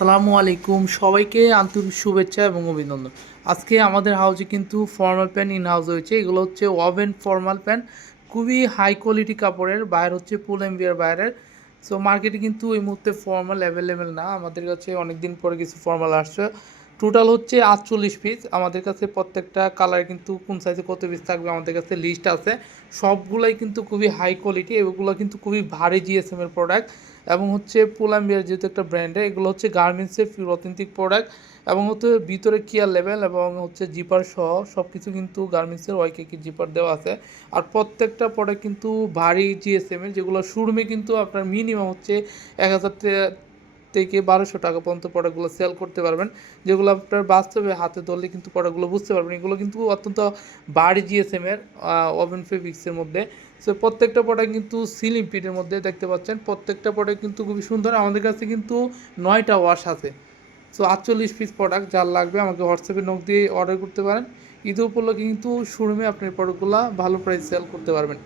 আসসালামু আলাইকুম, সবাইকে আন্তরিক শুভেচ্ছা এবং অভিনন্দন। আজকে আমাদের হাউজে কিন্তু ফর্মাল প্যান্ট ইন হাউস হয়েছে। এগুলো হচ্ছে ওভেন ফর্মাল প্যান্ট, খুবই হাই কোয়ালিটি কাপড়ের, বাইরে হচ্ছে পুল এমবিআর বাইরের। সো মার্কেটে কিন্তু এই মুহূর্তে ফর্মাল অ্যাভেলেবেল না, আমাদের কাছে অনেক দিন পরে কিছু ফর্মাল আসছে। টোটাল হচ্ছে 48 পিস। আমাদের কাছে প্রত্যেকটা কালার কিন্তু কোন সাইজে কত পিস থাকবে আমাদের কাছে লিস্ট আছে। সবগুলাই কিন্তু খুবই হাই কোয়ালিটি, এগুলো কিন্তু খুবই ভারী জিএসএম এর প্রোডাক্ট এবং হচ্ছে পুলাম্বিয়ার যেহেতু একটা ব্র্যান্ডে, এগুলো হচ্ছে গার্মেন্টসের পিওর অথেন্টিক প্রোডাক্ট এবং হচ্ছে ভিতরে কেয়ার লেভেল এবং হচ্ছে জিপার সহ সব কিছু কিন্তু গার্মেন্টসের ওয়াইকে জিপার দেওয়া আছে। আর প্রত্যেকটা প্রোডাক্ট কিন্তু ভারী জিএসএম এর, যেগুলো শোরুমে কিন্তু আপনার মিনিমাম হচ্ছে 1000 থেকে 1200 টাকা পর্যন্ত প্রোডাক্টগুলো সেল করতে পারবেন, যেগুলো আপনার বাস্তবে হাতে ধরলে কিন্তু প্রোডাক্টগুলো বুঝতে পারবেন। এগুলো কিন্তু অত্যন্ত ভারী জিএসএম এর ওভেন ফেব্রিক্সের মধ্যে। সো প্রত্যেকটা প্রোডাক্ট কিন্তু সিলিং ফিটের মধ্যে দেখতে পাচ্ছেন, প্রত্যেকটা প্রোডাক্ট কিন্তু খুবই সুন্দর। আমাদের কাছে কিন্তু 9টা ওয়াশ আছে। সো 48 পিস প্রোডাক্ট, যার লাগবে আমাকে হোয়াটসঅ্যাপে নক দিয়ে অর্ডার করতে পারেন। ঈদ উপলক্ষে কিন্তু শোরুমে আপনি প্রোডাক্টগুলো ভালো প্রাইস সেল করতে পারবেন।